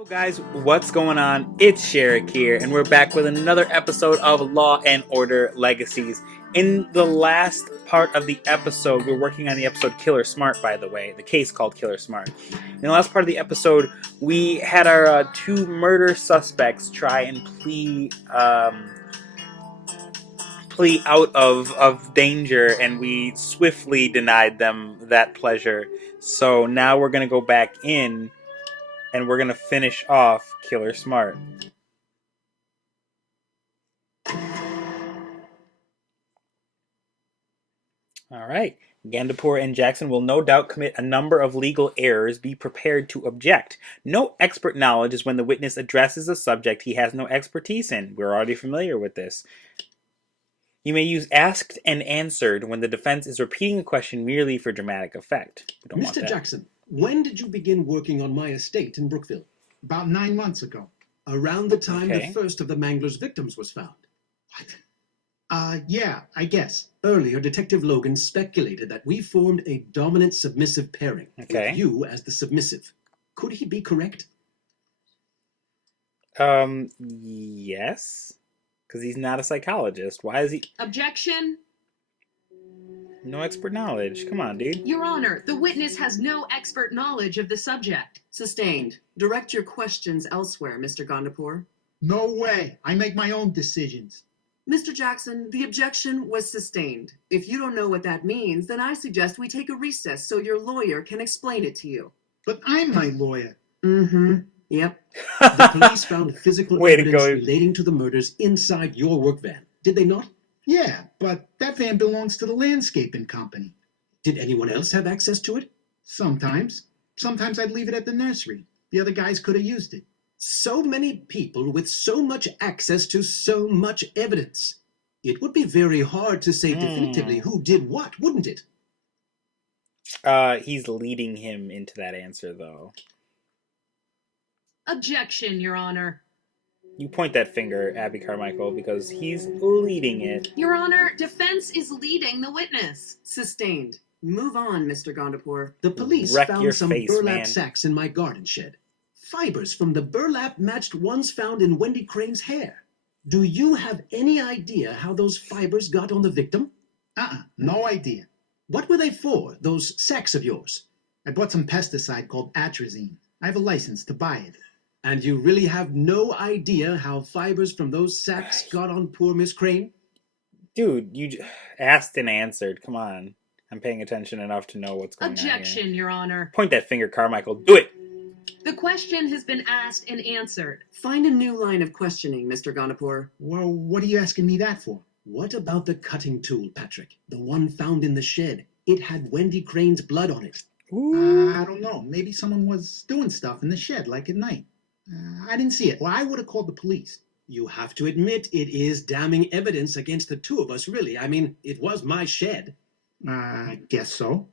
Hello guys, what's going on? It's Sherrick here, and we're back with another episode of Law and Order Legacies. In the last part of the episode, we're working on the episode Killer Smart, by the way, the case called Killer Smart. In the last part of the episode, we had our two murder suspects try and plea out of danger, and we swiftly denied them that pleasure. So now we're going to go back in and we're going to finish off Killer Smart. All right. Gandapur and Jackson will no doubt commit a number of legal errors. Be prepared to object. No expert knowledge is when the witness addresses a subject he has no expertise in. We're already familiar with this. You may use asked and answered when the defense is repeating a question merely for dramatic effect. We don't want Mr. that. Jackson, when did you begin working on my estate in Brookville? About 9 months ago. Around the time Okay. the first of the Mangler's victims was found. What? Yeah, I guess. Earlier, Detective Logan speculated that we formed a dominant submissive pairing, Okay. with you as the submissive. Could he be correct? Yes. Because he's not a psychologist. Why is he... Objection. No expert knowledge. Come on, dude. Your Honor, the witness has no expert knowledge of the subject. Sustained. Direct your questions elsewhere, Mr. Gondapur. No way. I make my own decisions. Mr. Jackson, the objection was sustained. If you don't know what that means, then I suggest we take a recess so your lawyer can explain it to you. But I'm my lawyer. Mm-hmm. Yep. The police found physical Way to evidence go. relating to the murders inside your work van, did they not? Yeah, but that van belongs to the landscaping company. Did anyone else have access to it? Sometimes. Sometimes I'd leave it at the nursery. The other guys could have used it. So many people with so much access to so much evidence. It would be very hard to say definitively who did what, wouldn't it? He's leading him into that answer, though. Objection, Your Honor. You point that finger, Abby Carmichael, because he's leading it. Your Honor, defense is leading the witness. Sustained. Move on, Mr. Gondapur. The police Wreck your found some face, burlap man. sacks in my garden shed. Fibers from the burlap matched ones found in Wendy Crane's hair. Do you have any idea how those fibers got on the victim? No idea. What were they for, those sacks of yours? I bought some pesticide called atrazine. I have a license to buy it. And you really have no idea how fibers from those sacks got on poor Miss Crane? Dude, you asked and answered. Come on. I'm paying attention enough to know what's going on here. Objection, Your Honor. Point that finger, Carmichael. Do it! The question has been asked and answered. Find a new line of questioning, Mr. Gondapur. Well, what are you asking me that for? What about the cutting tool, Patrick? The one found in the shed. It had Wendy Crane's blood on it. Ooh. I don't know. Maybe someone was doing stuff in the shed, like at night. I didn't see it. Well, I would have called the police. You have to admit it is damning evidence against the two of us, really. I mean, it was my shed. I guess so.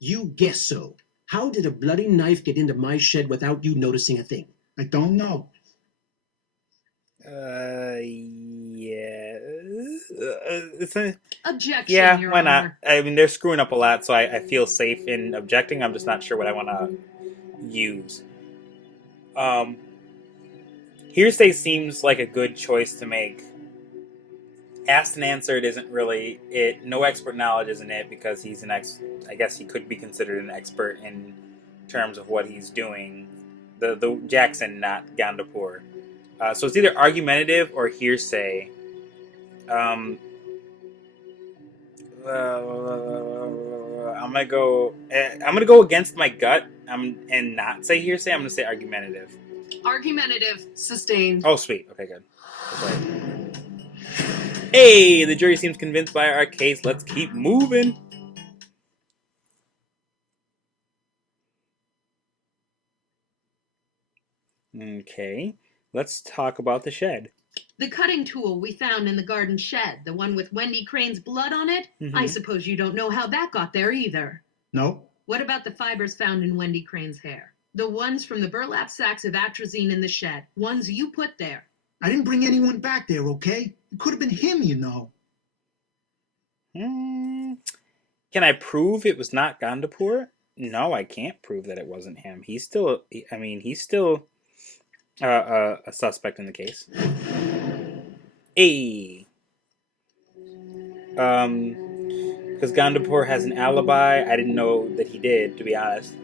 You guess so. How did a bloody knife get into my shed without you noticing a thing? I don't know. Yeah. It's a... Objection, Yeah, Your why not? Honor. I mean, they're screwing up a lot, so I feel safe in objecting. I'm just not sure what I want to use. Hearsay seems like a good choice to make. Asked and answered isn't really it. No expert knowledge isn't it, because he's an I guess he could be considered an expert in terms of what he's doing. The Jackson, not Gandapur. So it's either argumentative or hearsay. I'm gonna go against my gut. And not say hearsay. I'm gonna say argumentative. Argumentative. Sustained. Oh, sweet. Okay, good. That's right. Hey, the jury seems convinced by our case. Let's keep moving. Okay, let's talk about the shed. The cutting tool we found in the garden shed, the one with Wendy Crane's blood on it, I suppose you don't know how that got there either. No. What about the fibers found in Wendy Crane's hair? The ones from the burlap sacks of atrazine in the shed, ones you put there. I didn't bring anyone back there, okay? It could have been him, you know. Can I prove it was not Gandapur? No, I can't prove that it wasn't him. He's still A suspect in the case. A. Because Gandapur has an alibi. I didn't know that he did, to be honest.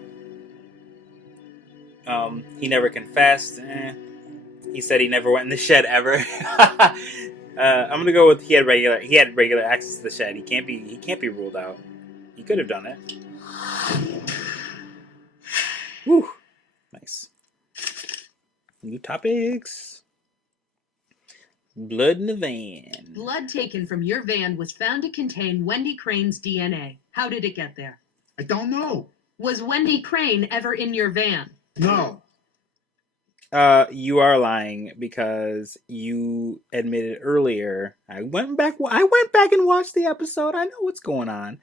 He never confessed. He said he never went in the shed ever. I'm gonna go with he had regular access to the shed. He can't be ruled out. He could have done it. Woo, nice. New topics. Blood in the van. Blood taken from your van was found to contain Wendy Crane's DNA. How did it get there? I don't know. Was Wendy Crane ever in your van? No. You are lying because you admitted earlier. I went back and watched the episode. I know what's going on.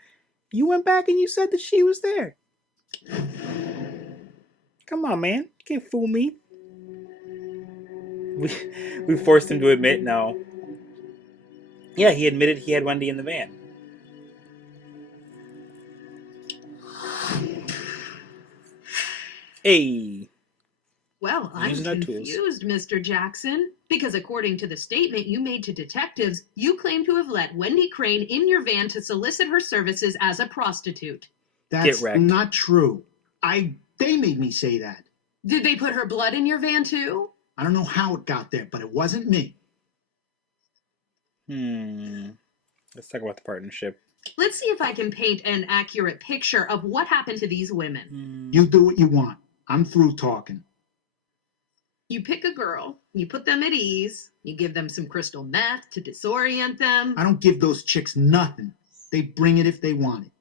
You went back and you said that she was there. Come on, man. You can't fool me. We forced him to admit no. Yeah, he admitted he had Wendy in the van. Hey. Well, I'm confused, Mr. Jackson, because according to the statement you made to detectives, you claim to have let Wendy Crane in your van to solicit her services as a prostitute. That's not true. They made me say that. Did they put her blood in your van too? I don't know how it got there, but it wasn't me. Let's talk about the partnership. Let's see if I can paint an accurate picture of what happened to these women. You do what you want. I'm through talking. You pick a girl, you put them at ease, you give them some crystal meth to disorient them. I don't give those chicks nothing. They bring it if they want it.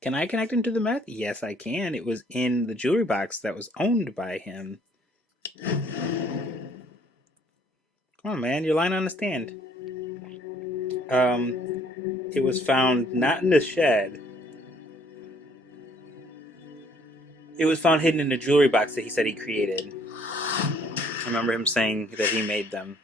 Can I connect him to the meth? Yes, I can. It was in the jewelry box that was owned by him. Come on, man. You're lying on the stand. It was found not in the shed. It was found hidden in a jewelry box that he said he created. I remember him saying that he made them.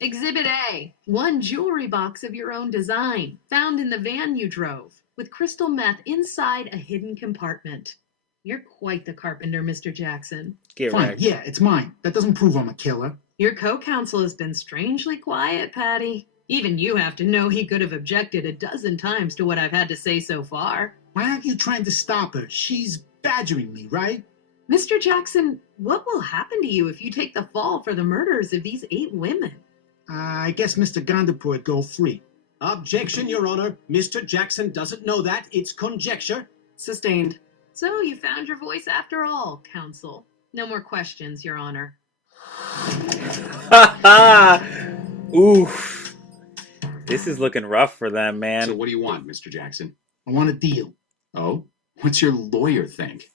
Exhibit A. One jewelry box of your own design, found in the van you drove, with crystal meth inside a hidden compartment. You're quite the carpenter, Mr. Jackson. Get Fine, wrecked. yeah, it's mine. That doesn't prove I'm a killer. Your co-counsel has been strangely quiet, Patty. Even you have to know he could have objected a dozen times to what I've had to say so far. Why aren't you trying to stop her? She's badgering me, right? Mr. Jackson, what will happen to you if you take the fall for the murders of these 8 women? I guess Mr. Gandapur would go free. Objection, Your Honor. Mr. Jackson doesn't know that. It's conjecture. Sustained. So you found your voice after all, counsel. No more questions, Your Honor. Oof. This is looking rough for them, man. So what do you want, Mr. Jackson? I want a deal. Oh? What's your lawyer think?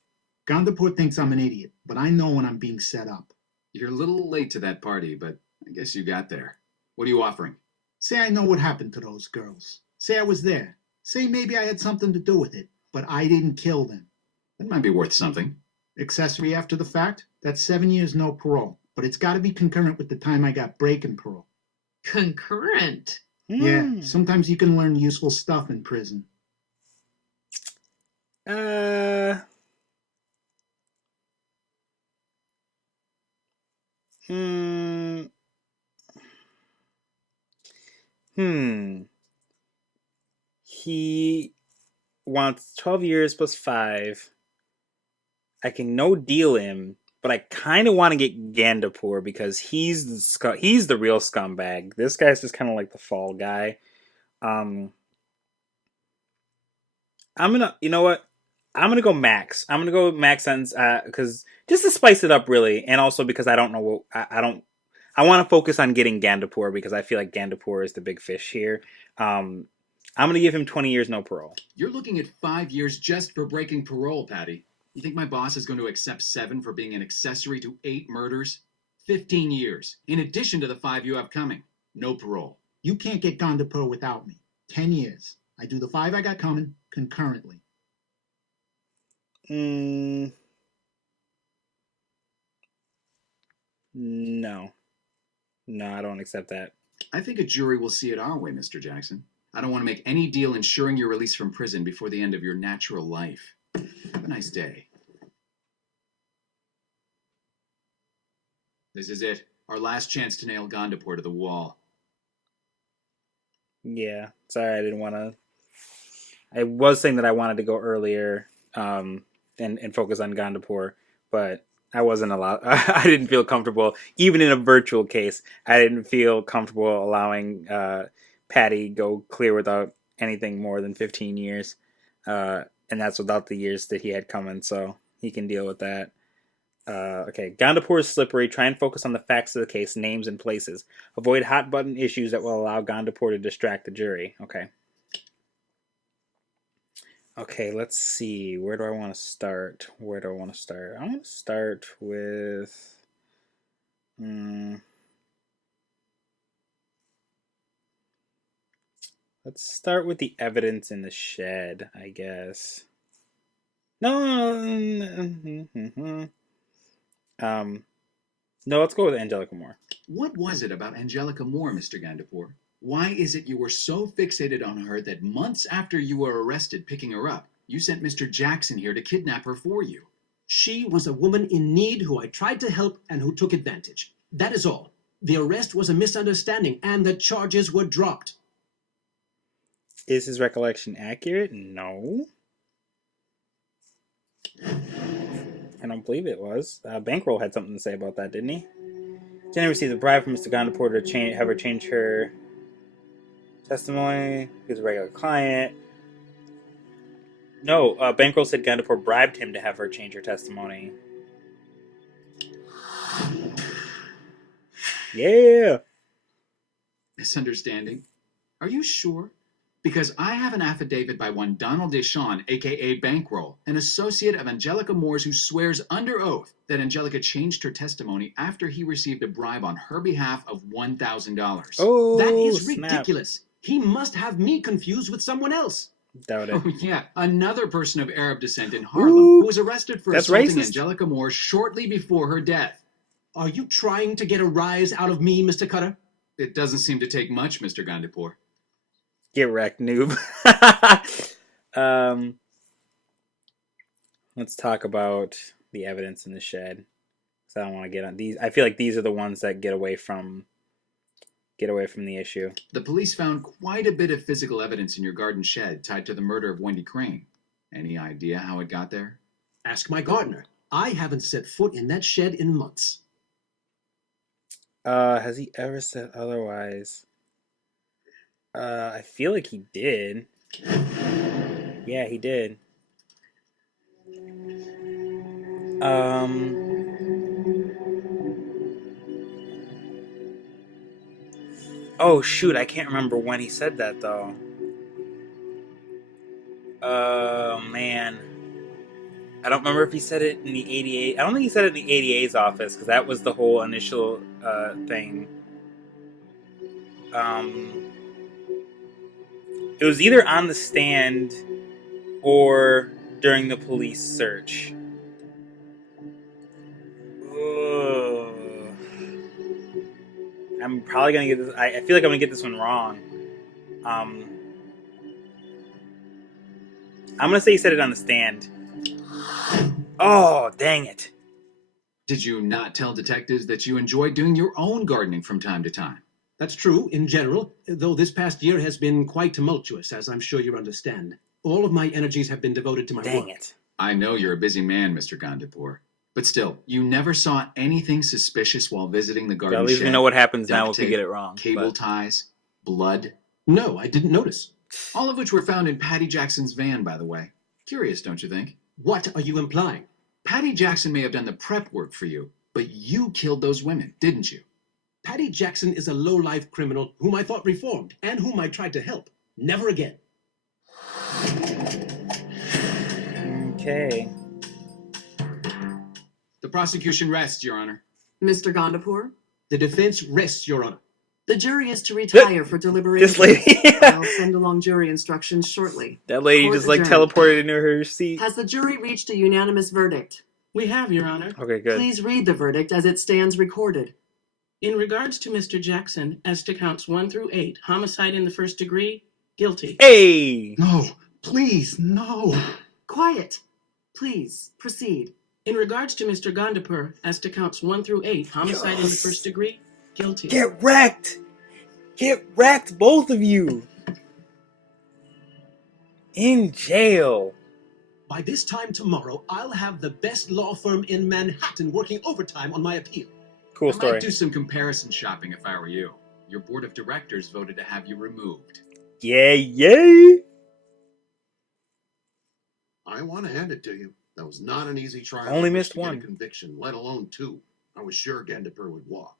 Gandapur thinks I'm an idiot, but I know when I'm being set up. You're a little late to that party, but I guess you got there. What are you offering? Say I know what happened to those girls. Say I was there. Say maybe I had something to do with it, but I didn't kill them. That might be worth something. Accessory after the fact? That's 7 years, no parole. But it's got to be concurrent with the time I got break and parole. Concurrent? Yeah, sometimes you can learn useful stuff in prison. He wants 12 years plus 5. I can no deal him, but I kind of want to get Gandapur because he's the real scumbag. This guy's just kind of like the fall guy. I'm gonna, you know what? I'm gonna go max. I'm gonna go max sentence because just to spice it up, really, and also because I don't know what I want to focus on getting Gandapur because I feel like Gandapur is the big fish here. I'm gonna give him 20 years, no parole. You're looking at 5 years just for breaking parole, Patty. You think my boss is going to accept 7 for being an accessory to 8 murders? 15 years, in addition to the 5 you have coming. No parole. You can't get Gandapur without me. 10 years. I do the 5 I got coming concurrently. No, I don't accept that. I think a jury will see it our way, Mr. Jackson. I don't want to make any deal ensuring your release from prison before the end of your natural life. Have a nice day. This is it. Our last chance to nail Gondapur to the wall. Yeah, sorry, I didn't want to. I was saying that I wanted to go earlier and focus on Gondapur, but I wasn't allowed. I didn't feel comfortable, even in a virtual case. I didn't feel comfortable allowing Patty go clear without anything more than 15 years, and that's without the years that he had coming. So he can deal with that. Okay, Gondapur is slippery. Try and focus on the facts of the case, names, and places. Avoid hot button issues that will allow Gondapur to distract the jury. Okay. Okay, let's see. Where do I want to start? I want to start with... Let's start with the evidence in the shed, I guess. No, let's go with Angelica Moore. What was it about Angelica Moore, Mr. Gondapur? Why is it you were so fixated on her that months after you were arrested picking her up, you sent Mr. Jackson here to kidnap her for you? She was a woman in need who I tried to help and who took advantage. That is all. The arrest was a misunderstanding and the charges were dropped. Is his recollection accurate? No. I don't believe it was. Bankroll had something to say about that, didn't he? Jenny received a bribe from Mr. Gondapur to have her change her testimony. He was a regular client. No, Bankroll said Gondapur bribed him to have her change her testimony. Yeah! Misunderstanding? Are you sure? Because I have an affidavit by one Donald Deschamps, a.k.a. Bankroll, an associate of Angelica Moore's who swears under oath that Angelica changed her testimony after he received a bribe on her behalf of $1,000. Oh, That is snap. ridiculous. He must have me confused with someone else. Doubt it. Oh, yeah. Another person of Arab descent in Harlem Ooh, who was arrested for that's assaulting racist. Angelica Moore shortly before her death. Are you trying to get a rise out of me, Mr. Cutter? It doesn't seem to take much, Mr. Gondapur. Get wrecked, noob. Let's talk about the evidence in the shed. Because I don't want to get on these. I feel like these are the ones that get away from the issue. The police found quite a bit of physical evidence in your garden shed tied to the murder of Wendy Crane. Any idea how it got there? Ask my gardener. I haven't set foot in that shed in months. Has he ever said otherwise? I feel like he did. Yeah, he did. Oh shoot, I can't remember when he said that though. Man. I don't remember if he said it in the 88. I don't think he said it in the ADA's office because that was the whole initial thing. It was either on the stand or during the police search. Ugh. I'm probably gonna get this. I feel like I'm gonna get this one wrong. I'm gonna say he said it on the stand. Oh, dang it. Did you not tell detectives that you enjoy doing your own gardening from time to time? That's true in general, though this past year has been quite tumultuous, as I'm sure you understand. All of my energies have been devoted to my Dang work. it. I know you're a busy man, Mr. Gondapur. But still, you never saw anything suspicious while visiting the garden At least shed? we know what happens now Duct if we tape, get it wrong. Cable but- ties, blood, No, I didn't notice. all of which were found in Patty Jackson's van, by the way. Curious, don't you think? What are you implying? Patty Jackson may have done the prep work for you, but you killed those women, didn't you? Patty Jackson is a low-life criminal whom I thought reformed and whom I tried to help. Never again. Okay. The prosecution rests, Your Honor. Mr. Gondapur, The defense rests, Your Honor. the jury is to retire for deliberation. This lady. I'll send along jury instructions shortly. That lady Court just like adjourned. teleported into her seat. Has the jury reached a unanimous verdict? We have, Your Honor. Okay, good. Please read the verdict as it stands recorded. In regards to Mr. Jackson, as to counts 1 through 8, homicide in the first degree, guilty. Hey! No, please, no. Quiet. Please, proceed. In regards to Mr. Gondapur, as to counts 1 through 8, homicide in the Yes. first degree, guilty. Get wrecked! Get wrecked, both of you! In jail. By this time tomorrow, I'll have the best law firm in Manhattan working overtime on my appeal. Cool I story. might do some comparison shopping if I were you. Your board of directors voted to have you removed. Yay! I want to hand it to you. That was not an easy trial. Only for us missed to get one. a conviction, let alone 2. I was sure Gandaper would walk.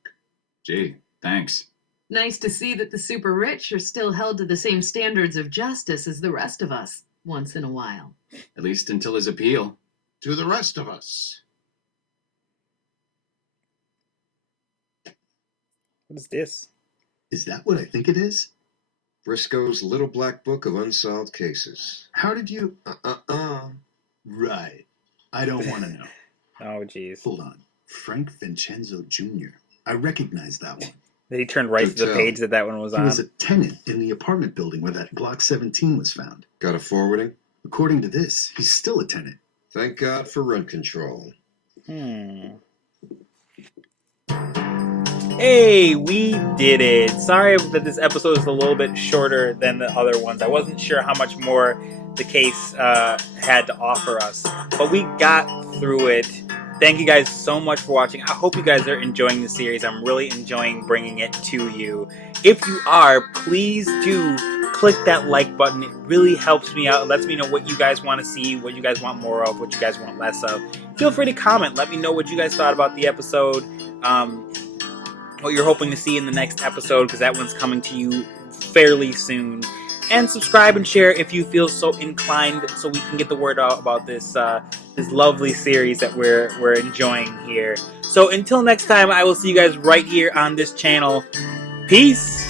Gee, thanks. Nice to see that the super rich are still held to the same standards of justice as the rest of us, once in a while. At least until his appeal. To the rest of us. What is this? Is that what I think it is? Briscoe's Little Black Book of Unsolved Cases. How did you... Uh-uh-uh. Right. I don't want to know. Oh, jeez. Hold on. Frank Vincenzo Jr. I recognize that one. Then he turned right to the Tell. page that one was He on. was a tenant in the apartment building where that Glock 17 was found. Got a forwarding? According to this, he's still a tenant. Thank God for rent control. Hey, we did it. Sorry that this episode is a little bit shorter than the other ones. I wasn't sure how much more the case had to offer us, but we got through it. Thank you guys so much for watching. I hope you guys are enjoying the series. I'm really enjoying bringing it to you. If you are, please do click that like button. It really helps me out. It lets me know what you guys want to see, what you guys want more of, what you guys want less of. Feel free to comment. Let me know what you guys thought about the episode. What you're hoping to see in the next episode, because that one's coming to you fairly soon. And subscribe and share if you feel so inclined, so we can get the word out about this this lovely series that we're enjoying here. So until next time, I will see you guys right here on this channel. Peace!